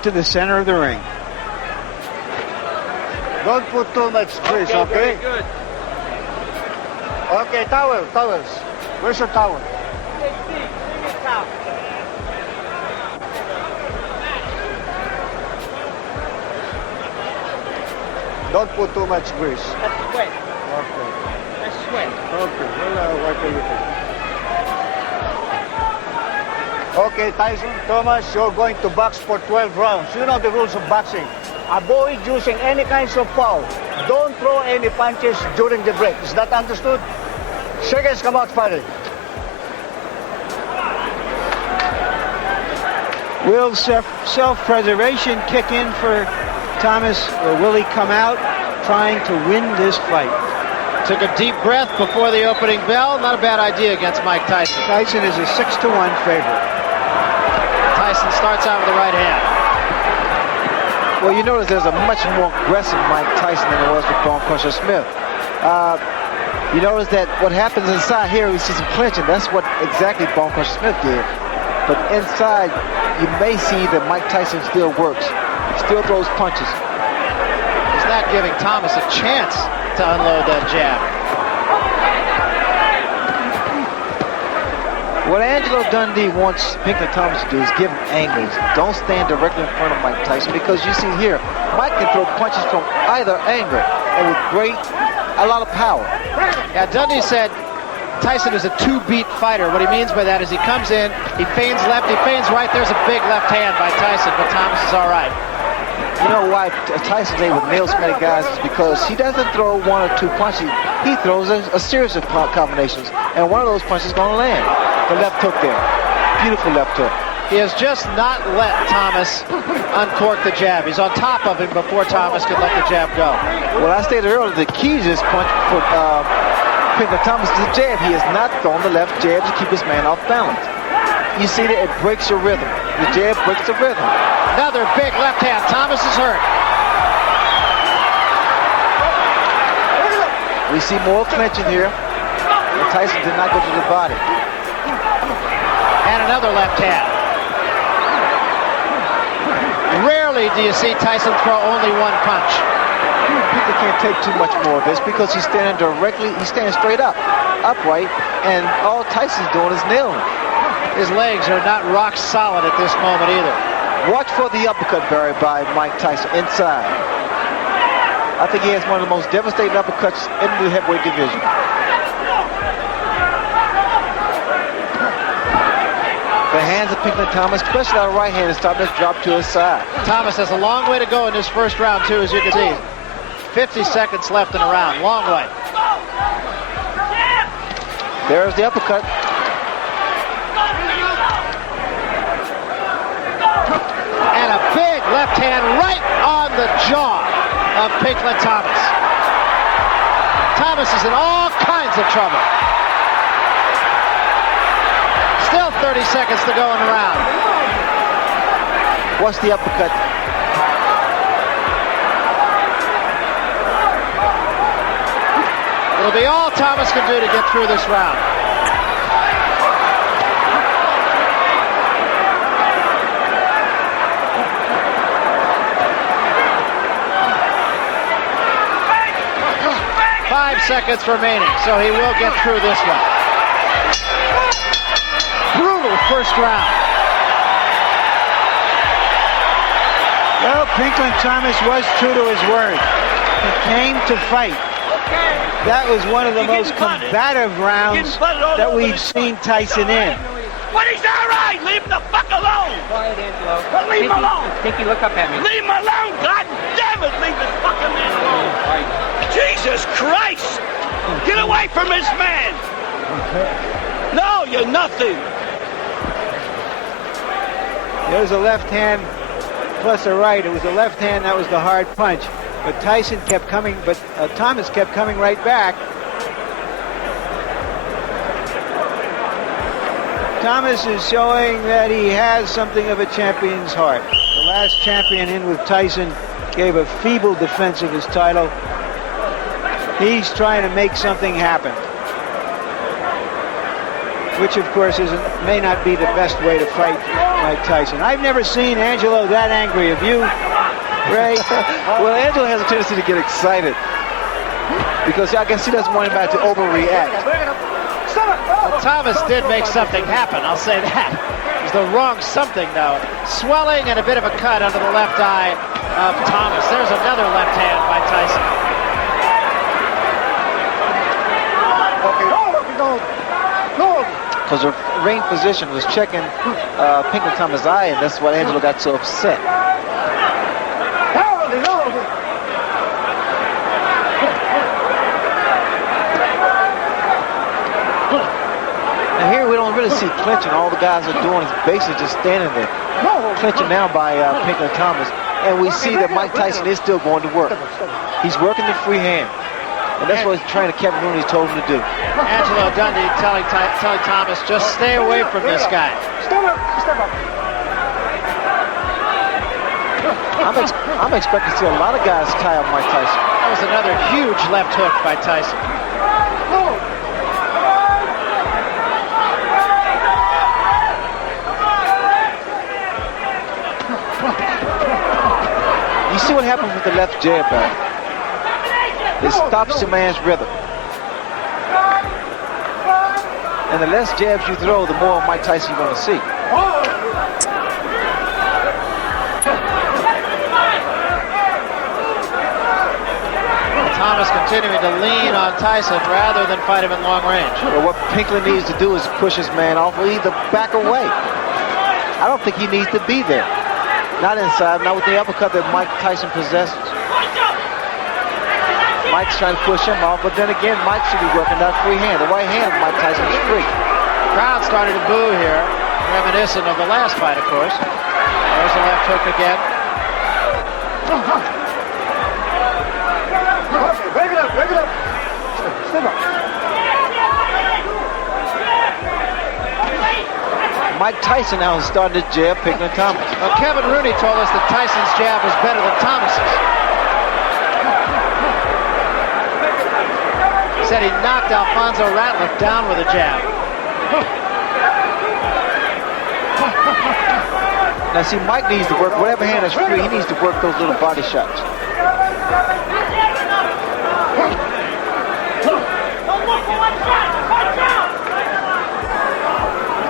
into the center of the ring. Don't put too much grease, okay? Very good. Okay, towels. Where's your towel? Don't put too much grease. That's sweat. Okay. That's sweat. Okay, we'll wipe everything. Okay, Tyson, Thomas, you're going to box for 12 rounds. You know the rules of boxing. Avoid using any kinds of foul. Don't throw any punches during the break. Is that understood? Seconds come out fighting. Will self-preservation kick in for Thomas, or will he come out trying to win this fight? Took a deep breath before the opening bell. Not a bad idea against Mike Tyson. Tyson is a 6-1 favorite. Tyson starts out with the right hand. Well, you notice there's a much more aggressive Mike Tyson than there was with Bone Crusher Smith. You notice that what happens inside here, we see some clinching. That's what exactly Bone Crusher Smith did. But inside, you may see that Mike Tyson still works. Still throws punches. He's not giving Thomas a chance to unload that jab. What Angelo Dundee wants Pinkley Thomas to do is give him angles. Don't stand directly in front of Mike Tyson, because you see here, Mike can throw punches from either angle and with a lot of power. Yeah, Dundee said Tyson is a two-beat fighter. What he means by that is he comes in, he feigns left, he feigns right. There's a big left hand by Tyson, but Thomas is all right. You know why Tyson's able to nail so many guys is because he doesn't throw one or two punches. He throws a series of combinations, and one of those punches is going to land. The left hook there. Beautiful left hook. He has just not let Thomas uncork the jab. He's on top of him before Thomas can let the jab go. Well, I stated earlier, the key to this punch for Pinkley Thomas is the jab. He has not thrown the left jab to keep his man off balance. You see that it breaks your rhythm. The jab breaks the rhythm. Another big left hand. Thomas is hurt. We see more clinching here. And Tyson did not go to the body. And another left hand. Rarely do you see Tyson throw only one punch. People can't take too much more of this because he's standing straight up, upright, and all Tyson's doing is nailing him. His legs are not rock solid at this moment either. Watch for the uppercut, Barry, by Mike Tyson inside. I think he has one of the most devastating uppercuts in the heavyweight division. The hands of Pinkley Thomas, especially that right hand, is starting to drop to his side. Thomas has a long way to go in this first round, too, as you can see. 50 seconds left in the round. Long way. There's the uppercut. And a big left hand right on the jaw of Pinkley Thomas. Thomas is in all kinds of trouble. Still 30 seconds to go in the round. What's the uppercut? It'll be all Thomas can do to get through this round. Five seconds remaining, so he will get through this one. Brutal first round. Well, Pinkley Thomas was true to his word. He came to fight. That was one of the most combative rounds that we've seen Tyson in. But he's all right. Leave him the fuck alone. Quiet, Angelo. But leave him alone. Pinky, look up at me. Leave him alone. God damn it. Leave this fucking man alone. Jesus Christ. Get away from this man. No, you're nothing. There's a left hand plus a right. It was a left hand that was the hard punch. But Tyson kept coming, but Thomas kept coming right back. Thomas is showing that he has something of a champion's heart. The last champion in with Tyson gave a feeble defense of his title. He's trying to make something happen. which of course may not be the best way to fight Mike Tyson. I've never seen Angelo that angry. Have you, Ray? Well, Angelo has a tendency to get excited because I guess he doesn't want anybody to overreact. Well, Thomas did make something happen, I'll say that. It was the wrong something, though. Swelling and a bit of a cut under the left eye of Thomas. There's another left hand by Tyson. Because the ring physician was checking Pinkley Thomas' eye, and that's why Angelo got so upset. And here we don't really see clinching. All the guys are doing is basically just standing there. Clinching now by Pinkley Thomas. And we see that Mike Tyson is still going to work. He's working the free hand. And that's what trainer Kevin Rooney told him to do. Angelo Dundee telling Thomas, just stay away from this guy. I'm expecting to see a lot of guys tie up Mike Tyson. That was another huge left hook by Tyson. You see what happens with the left jab back? It stops the man's rhythm. And the less jabs you throw, the more Mike Tyson you're going to see. Thomas continuing to lean on Tyson rather than fight him in long range. Well, what Pinkley needs to do is push his man off or either back away. I don't think he needs to be there. Not inside, not with the uppercut that Mike Tyson possesses. Mike's trying to push him off, but then again, Mike should be working that free hand. The right hand of Mike Tyson is free. Crowd started to boo here, reminiscent of the last fight, of course. There's a left hook again. Break it up. Step up. Mike Tyson now is starting to jab Pinkley Thomas. Well, Kevin Rooney told us that Tyson's jab was better than Thomas's. He said he knocked Alfonso Ratliff down with a jab. Now see, Mike needs to work, whatever hand is free, he needs to work those little body shots.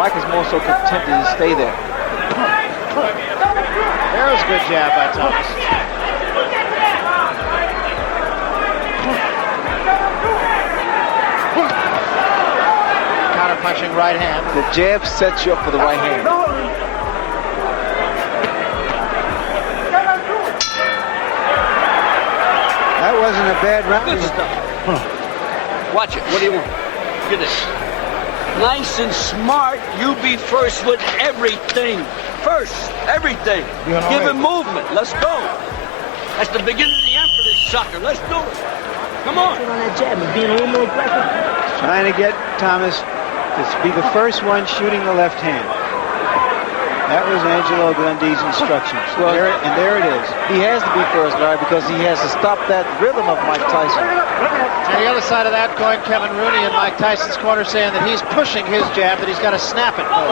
Mike is more so content to stay there. There was a good jab by Thomas. Counter punching right hand. The jab sets you up for the right hand. That wasn't a bad round. Good stuff. Watch it. What do you want? Get this. Nice and smart. You be first with everything. First, everything. Give him movement. Let's go. That's the beginning of the end for this sucker. Let's do it. Come on. On that jab and being a little more aggressive. Trying to get Thomas to be the first one shooting the left hand. That was Angelo Dundee's instructions. Well, and there it is. He has to be first, Larry, because he has to stop that rhythm of Mike Tyson. On the other side of that, going Kevin Rooney in Mike Tyson's corner, saying that he's pushing his jab, that he's got to snap it more.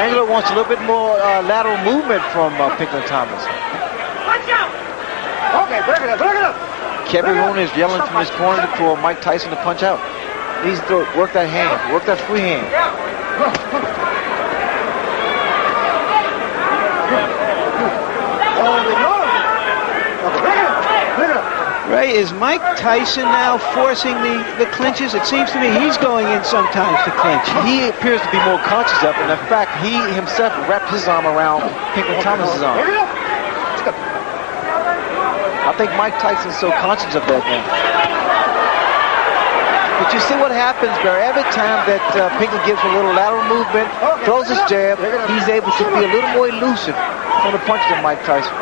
Angelo wants a little bit more lateral movement from Pinkley Thomas. Okay, break it up. Kevin Rooney is yelling from his corner for Mike Tyson to punch out. He needs to work that hand, work that free hand. Ray, is Mike Tyson now forcing the clinches? It seems to me he's going in sometimes to clinch. He appears to be more conscious of it, and in fact, he himself wrapped his arm around Pinkley Thomas's arm. I think Mike Tyson's so conscious of that now. But you see what happens, Barry. Every time that Pinkley gives a little lateral movement, throws his jab, he's able to be a little more elusive from the punch than Mike Tyson.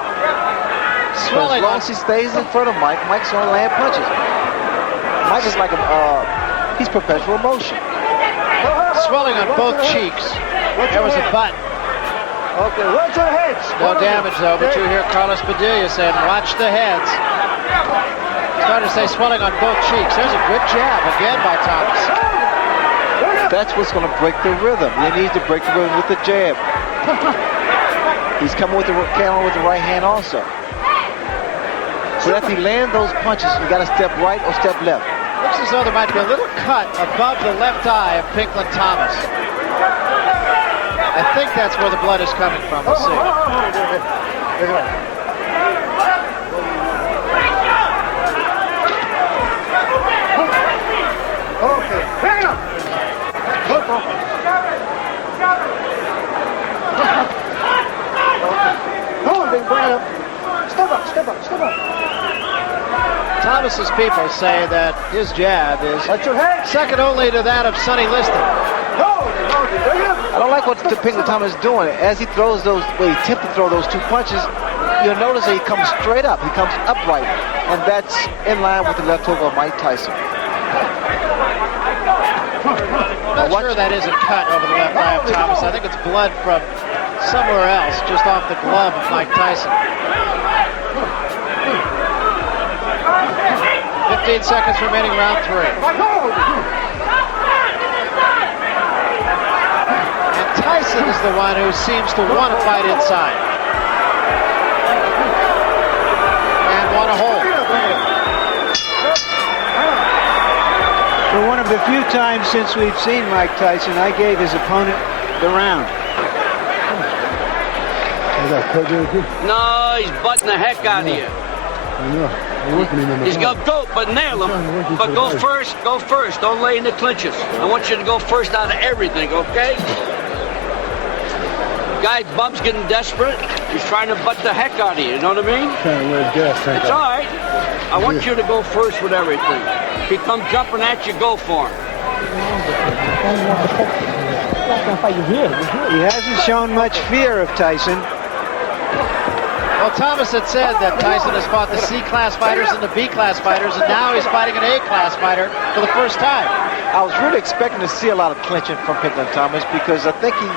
So as long as he stays in front of Mike, Mike's going to land punches. Mike is like he's perpetual motion. Swelling on both cheeks. There was a butt. Okay, watch your heads. No damage, though, but you hear Carlos Padilla saying, watch the heads. Started to say swelling on both cheeks. There's a good jab again by Thomas. That's what's going to break the rhythm. He needs to break the rhythm with the jab. He's coming with the camera with the right hand also. So after he lands those punches, you got to step right or step left. Looks as though there might be a little cut above the left eye of Pinklon Thomas. I think that's where the blood is coming from. We'll see. Okay, hang on. Hold it, bring it up. Step up, step up, step up. Thomas's people say that his jab is Watch your head. second only to that of Sonny Liston. Hold it, bring it up. I don't like what Pinklon Thomas is doing. As he throws those, well, he attempts to throw those two punches, you'll notice that he comes straight up. He comes upright. And that's in line with the left hook of Mike Tyson. I'm not sure that is a cut over the left eye of Thomas. I think it's blood from somewhere else, just off the glove of Mike Tyson. 15 seconds remaining, round 3. And Tyson is the one who seems to want to fight inside. And want to hold. For one of the few times since we've seen Mike Tyson, I gave his opponent the round. No, he's butting the heck out of you. He's gonna go, but nail him. But go first, go first. Don't lay in the clinches. I want you to go first out of everything, okay? Guy Bum's getting desperate. He's trying to butt the heck out of you, you know what I mean? It's all right. I want you to go first with everything. If he comes jumping at you, go for him. He hasn't shown much fear of Tyson. Well, Thomas had said that Tyson has fought the C-class fighters and the B-class fighters, and now he's fighting an A-class fighter for the first time. I was really expecting to see a lot of clinching from Pinklon Thomas because I think he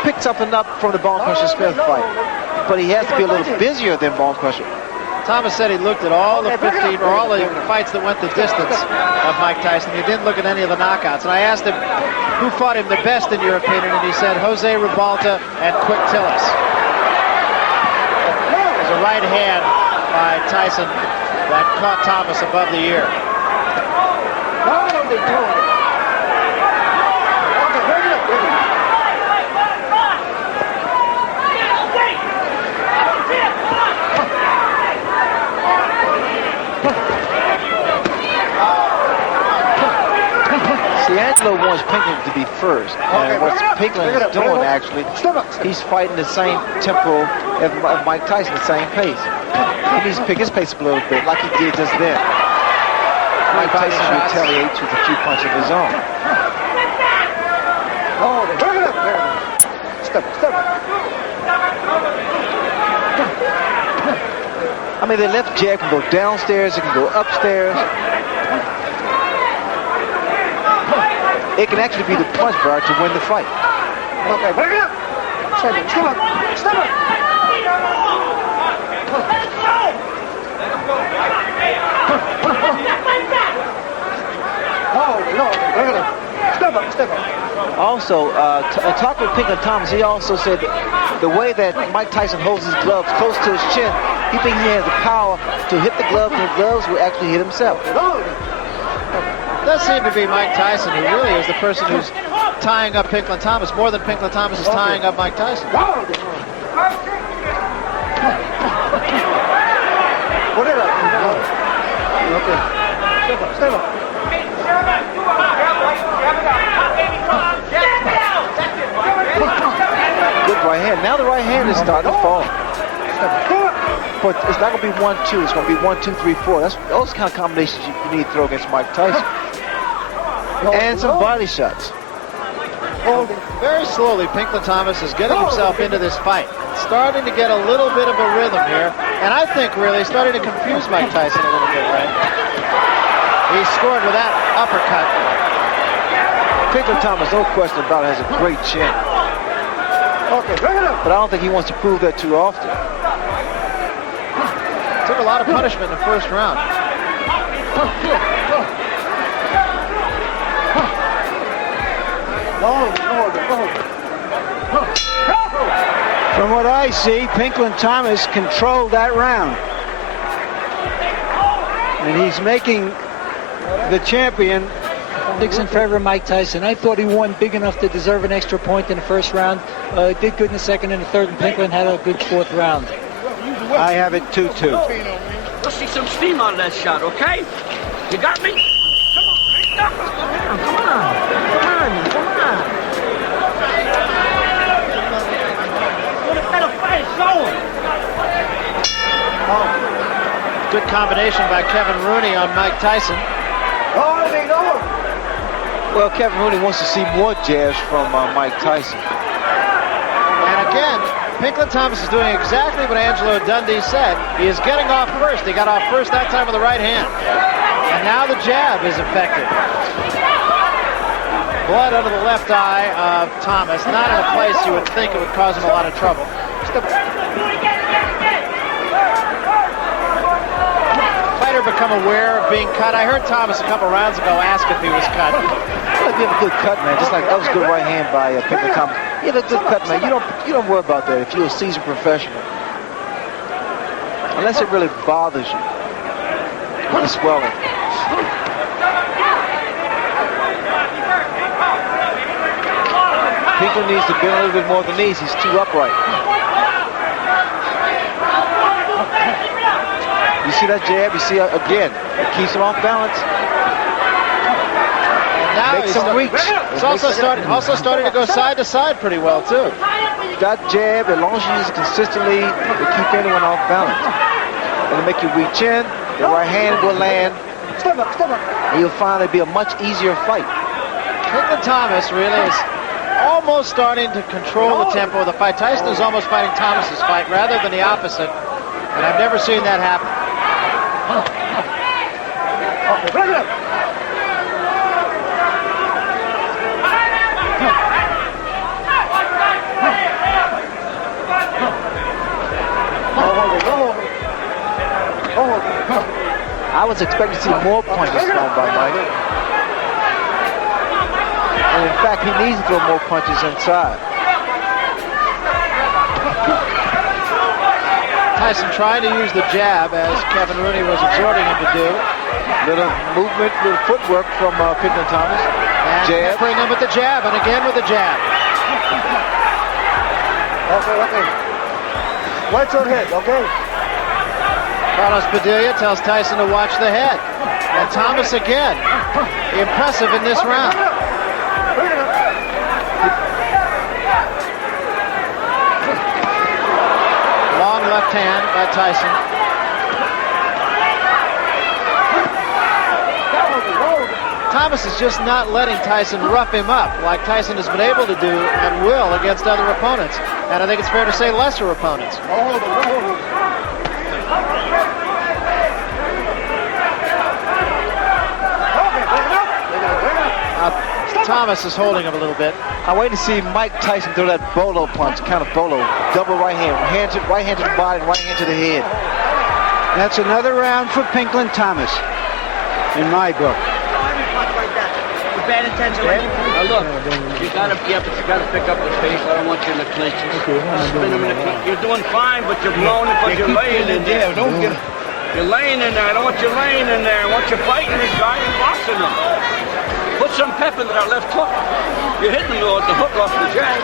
picked something up from the Bone Crusher Smith fight. But he has to be a little busier than Bone Crusher. Thomas said he looked at all the 15 or all the fights that went the distance of Mike Tyson. He didn't look at any of the knockouts. And I asked him who fought him the best in your opinion, and he said Jose Ribalta and Quick Tillis. There's a right hand by Tyson that caught Thomas above the ear. Angelo wants Pinklon to be first. And what Pinklon is doing, actually, he's fighting the same tempo as Mike Tyson, the same pace. He needs to pick his pace up a little bit, like he did just then. Mike Tyson retaliates with a few punches of his own. I mean, the left jab can go downstairs, it can go upstairs. It can actually be the punch bar to win the fight. Okay, bring it up. Step up, step up, step up. Oh, no, bring it up. Step up, step up. Also, talking with Pinklon Thomas, he also said the way that Mike Tyson holds his gloves close to his chin, he thinks he has the power to hit the gloves, and the gloves will actually hit himself. It does seem to be Mike Tyson who really is the person who's tying up Pinklon Thomas more than Pinklon Thomas is tying up Mike Tyson. Put it up. Okay. Step up, step up. Good right hand. Now the right hand is starting to fall. But it's not going to be 1-2. It's going to be 1-2-3-4. That's those kind of combinations you need to throw against Mike Tyson. And some body shots. Very slowly, Pinklon Thomas is getting himself into this fight. Starting to get a little bit of a rhythm here. And I think really starting to confuse Mike Tyson a little bit, right? He scored with that uppercut. Pinklon Thomas, no question about it, has a great chin. Okay, bring it up. But I don't think he wants to prove that too often. Took a lot of punishment in the first round. From what I see, Pinklin Thomas controlled that round. And he's making the champion. Picks in favor of Mike Tyson. I thought he won big enough to deserve an extra point in the first round. Did good in the second and the third, and Pinklin had a good fourth round. I have it 2-2. Let's see some steam out of that shot, okay? You got me? Come on. What a better fight, show him. Good combination by Kevin Rooney on Mike Tyson. Well, Kevin Rooney wants to see more jabs from Mike Tyson. And again, Pinklin Thomas is doing exactly what Angelo Dundee said. He is getting off first. He got off first that time with the right hand. And now the jab is effective. Blood under the left eye of Thomas. Not in a place you would think it would cause him a lot of trouble. Fighter become aware of being cut. I heard Thomas a couple rounds ago ask if he was cut. Well, if you have a good cut, man, just like that was a good right hand by Pinklin Thomas. You have a good cut, man. You don't worry about that if you're a seasoned professional. Unless it really bothers you. The swelling. Pinklin needs to bend a little bit more than these. He's too upright. You see that jab? You see, again, it keeps him off balance. And now Makes him reach. It's also starting to go side to side pretty well, too. That jab, as long as you use it consistently, will keep anyone off balance. It'll make you reach in, the right hand will land, and you'll find it'll be a much easier fight. Pinklin Thomas really is almost starting to control the tempo of the fight. Tyson is almost fighting Thomas's fight rather than the opposite, and I've never seen that happen. I was expecting to see more punches thrown by Mike. And in fact, he needs to throw more punches inside. Tyson trying to use the jab as Kevin Rooney was exhorting him to do. Little movement, little footwork from Pinklin Thomas. And Jab. bring him with the jab, and again with the jab. Okay. Watch your head, okay? Carlos Padilla tells Tyson to watch the head. And Thomas again, impressive in this round. Long left hand by Tyson. Thomas is just not letting Tyson rough him up like Tyson has been able to do and will against other opponents. And I think it's fair to say lesser opponents. Thomas is holding him a little bit. I wait to see Mike Tyson throw that bolo punch, kind of bolo, double right hand to the body and right hand to the head. That's another round for Pinklin Thomas, in my book. Bad intention. Now look, you gotta pick up the pace. I don't want you in the clinches. Spin him in the clinch. You're doing fine, but you're blowing it, but you're laying in there. You're laying in there. I don't want you laying in there. I want you fighting this guy and boxing him. Put some pep into that left hook. You're hitting him with the hook off the jab.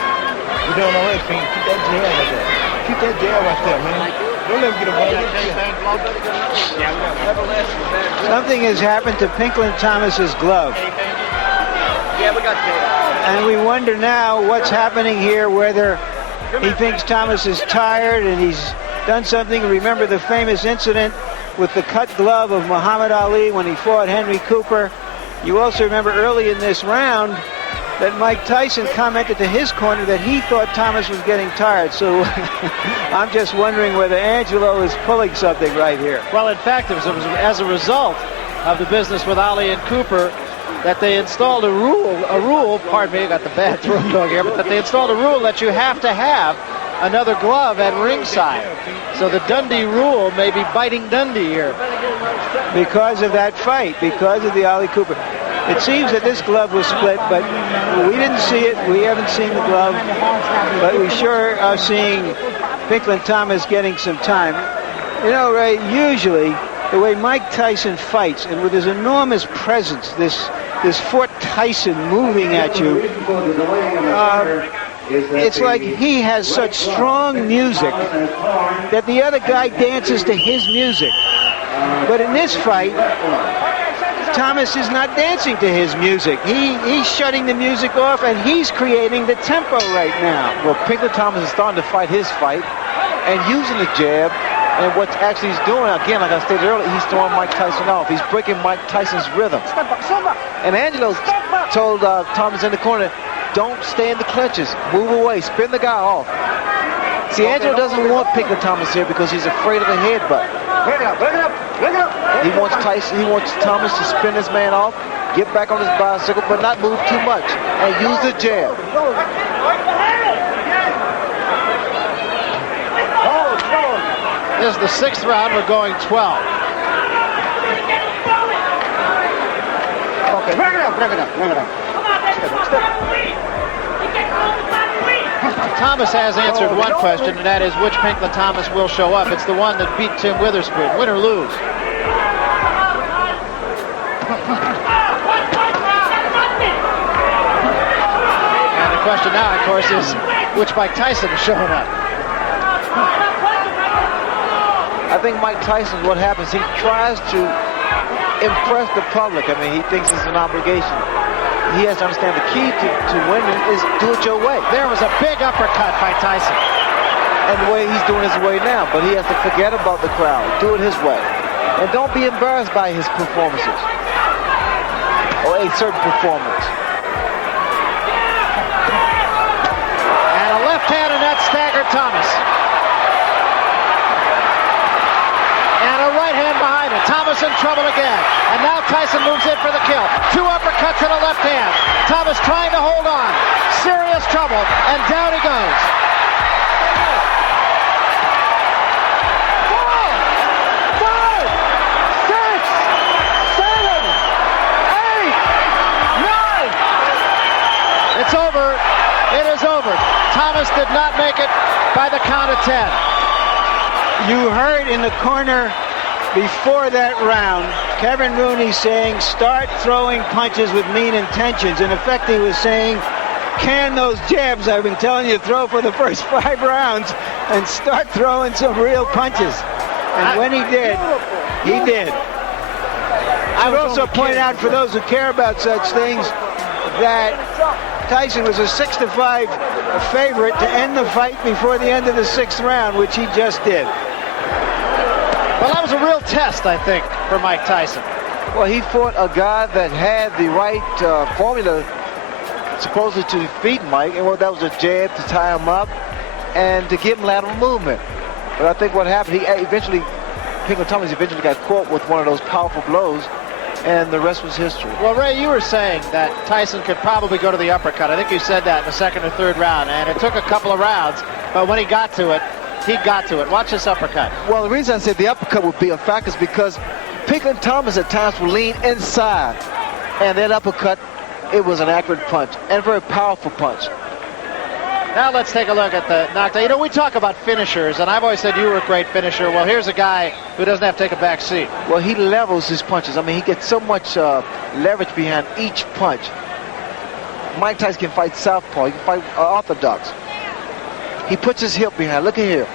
You don't know anything. Keep that jab right there. Keep that jab right there, man. Don't let him get away with it. Something has happened to Pinklin Thomas's glove. Yeah, we got that. And we wonder now what's happening here, whether he thinks Thomas is tired and he's done something. Remember the famous incident with the cut glove of Muhammad Ali when he fought Henry Cooper. You also remember early in this round that Mike Tyson commented to his corner that he thought Thomas was getting tired. So I'm just wondering whether Angelo is pulling something right here. Well, in fact, it was as a result of the business with Ali and Cooper that they installed a rule, pardon me, I got the bad throat dog here, but that they installed a rule that you have to have another glove at ringside. So the Dundee rule may be biting Dundee here. Because of that fight, because of the Ali Cooper. It seems that this glove was split, but we didn't see it. We haven't seen the glove, but we sure are seeing Pinklon Thomas getting some time. You know, Ray, usually the way Mike Tyson fights, and with his enormous presence, this Fort Tyson moving at you, it's like he has such strong music that the other guy dances to his music. But in this fight, Thomas is not dancing to his music. He's shutting the music off, and he's creating the tempo right now. Well, Pinklon Thomas is starting to fight his fight and using the jab. And what actually he's doing, again, like I stated earlier, he's throwing Mike Tyson off. He's breaking Mike Tyson's rhythm. And Angelo told Thomas in the corner, don't stay in the clinches. Move away. Spin the guy off. See, Angelo doesn't want Pinklon Thomas here because he's afraid of a headbutt. He wants Thomas to spin his man off, get back on his bicycle, but not move too much, and use the jab. This is the 6th round. We're going 12. Okay, bring it up. Thomas has answered one question, and that is which Pinklon Thomas will show up. It's the one that beat Tim Witherspoon, win or lose. And the question now, of course, is which Mike Tyson is showing up. I think Mike Tyson, what happens, he tries to impress the public. I mean, he thinks it's an obligation. He has to understand the key to winning is do it your way. There was a big uppercut by Tyson. And the way he's doing his way now, but he has to forget about the crowd. Do it his way. And don't be embarrassed by his performances. Or a certain performance. And a left hand, and that staggered Thomas. And a right hand behind it. Thomas in trouble again. And now Tyson moves in for the kill. 2 uppercuts and a left hand. Thomas trying to hold on. Serious trouble. And down he goes. 4, 5, 6, 7, 8, 9. It's over. It is over. Thomas did not make it by the count of 10. You heard in the corner before that round, Kevin Rooney saying, start throwing punches with mean intentions. In effect, he was saying, can those jabs I've been telling you to throw for the first 5 rounds and start throwing some real punches. And when he did, he did. I would also point out for those who care about such things that Tyson was a 6-5 favorite to end the fight before the end of the 6th round, which he just did. Well, that was a real test, I think, for Mike Tyson. Well, he fought a guy that had the right formula supposedly to defeat Mike, and well, that was a jab to tie him up and to give him lateral movement. But I think what happened, Pinklon Thomas eventually got caught with one of those powerful blows, and the rest was history. Well, Ray, you were saying that Tyson could probably go to the uppercut. I think you said that in the 2nd or 3rd round, and it took a couple of rounds, but when he got to it, he got to it. Watch this uppercut. Well, the reason I said the uppercut would be a fact is because Pinklon Thomas at times will lean inside, and that uppercut, it was an accurate punch, and a very powerful punch. Now let's take a look at the knockdown. You know, we talk about finishers, and I've always said you were a great finisher. Well, here's a guy who doesn't have to take a back seat. Well, he levels his punches. I mean, he gets so much leverage behind each punch. Mike Tyson can fight southpaw. He can fight orthodox. He puts his hip behind. Look at here.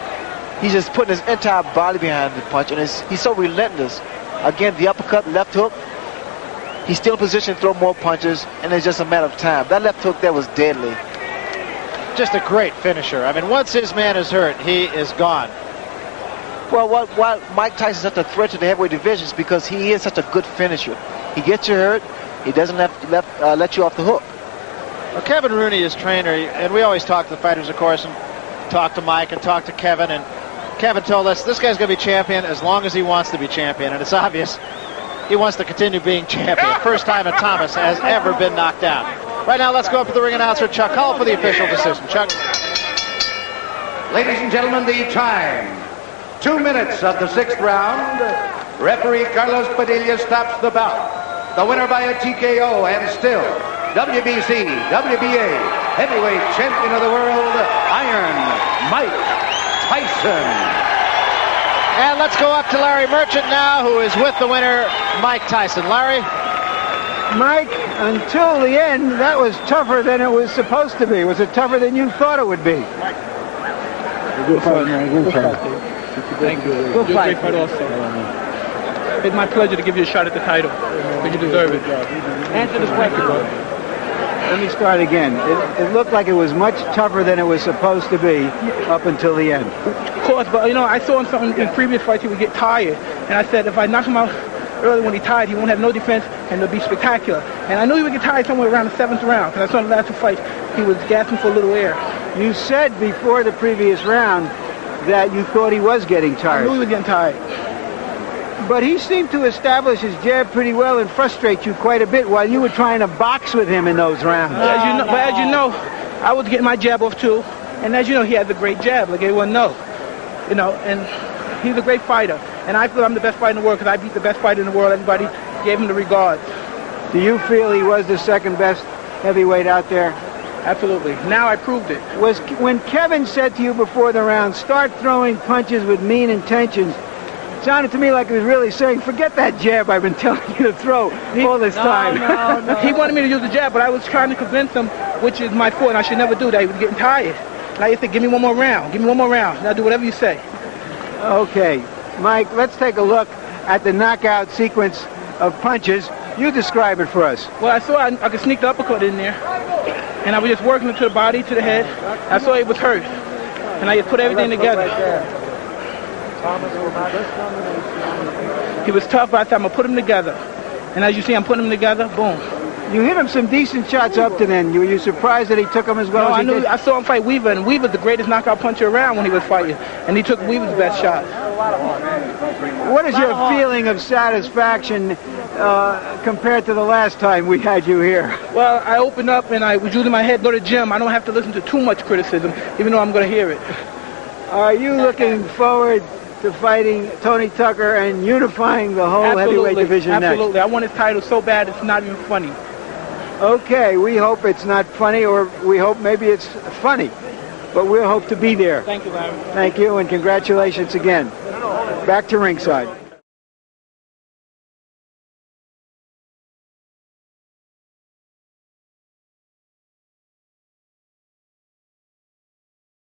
He's just putting his entire body behind the punch, and he's so relentless. Again, the uppercut, left hook. He's still in position to throw more punches, and it's just a matter of time. That left hook there was deadly. Just a great finisher. I mean, once his man is hurt, he is gone. Well, why Mike Tyson's such a threat to the heavyweight division is because he is such a good finisher. He gets you hurt. He doesn't let you off the hook. Well, Kevin Rooney is trainer, and we always talk to the fighters, of course, and talk to Mike and talk to Kevin. And Kevin told us this guy's going to be champion as long as he wants to be champion. And it's obvious he wants to continue being champion. First time that Thomas has ever been knocked down. Right now, let's go up to the ring announcer, Chuck Hull, for the official decision. Chuck. Ladies and gentlemen, the time. 2 minutes of the 6th round. Referee Carlos Padilla stops the bout. the winner by a TKO, and still WBC, WBA heavyweight champion of the world, Iron Mike Tyson. And let's go up to Larry Merchant now, who is with the winner, Mike Tyson. Larry? Mike, until the end, that was tougher than it was supposed to be. Was it tougher than you thought it would be? Good fight, man. Good fight. Thank you. Good fight. Great fight also. It's my pleasure to give you a shot at the title. You deserve it. Answer this question, bro. Let me start again. It looked like it was much tougher than it was supposed to be up until the end. Of course, but you know, I saw in something in previous fights he would get tired, and I said if I knock him out early when he's tired, he won't have no defense, and it'll be spectacular. And I knew he would get tired somewhere around the 7th round, because I saw in the last two fights he was gasping for a little air. You said before the previous round that you thought he was getting I tired. knew he was getting tired. But he seemed to establish his jab pretty well and frustrate you quite a bit while you were trying to box with him in those rounds. As you know, I was getting my jab off too, and as you know, he has a great jab, like everyone knows. You know, and he's a great fighter, and I feel I'm the best fighter in the world because I beat the best fighter in the world. Everybody gave him the regards. Do you feel he was the second best heavyweight out there? Absolutely. Now I proved it. Was when Kevin said to you before the round, start throwing punches with mean intentions, it sounded to me like he was really saying, forget that jab I've been telling you to throw all this time. No. He wanted me to use the jab, but I was trying to convince him, which is my fault, and I should never do that. He was getting tired. And I said, give me one more round. Give me one more round. And I'll do whatever you say. Okay. Mike, let's take a look at the knockout sequence of punches. You describe it for us. Well, I saw I could sneak the uppercut in there, and I was just working it to the body, to the head. I saw it was hurt, and I just put everything together. He was tough, but I thought I'm going to put him together. And as you see, I'm putting him together, boom. You hit him some decent shots up to then. Were you surprised that he took them as well No, as he did? I saw him fight Weaver, and Weaver's the greatest knockout puncher around when he was fighting, and he took Weaver's best shot. What is your feeling of satisfaction compared to the last time we had you here? Well, I opened up and I was using my head, go to the gym. I don't have to listen to too much criticism, even though I'm going to hear it. Are you looking forward to fighting Tony Tucker and unifying the whole heavyweight division next? Absolutely. I want his title so bad it's not even funny. Okay, we hope it's not funny, or we hope maybe it's funny. But we'll hope to be there. Thank you, Larry. Thank you, and congratulations again. Back to ringside.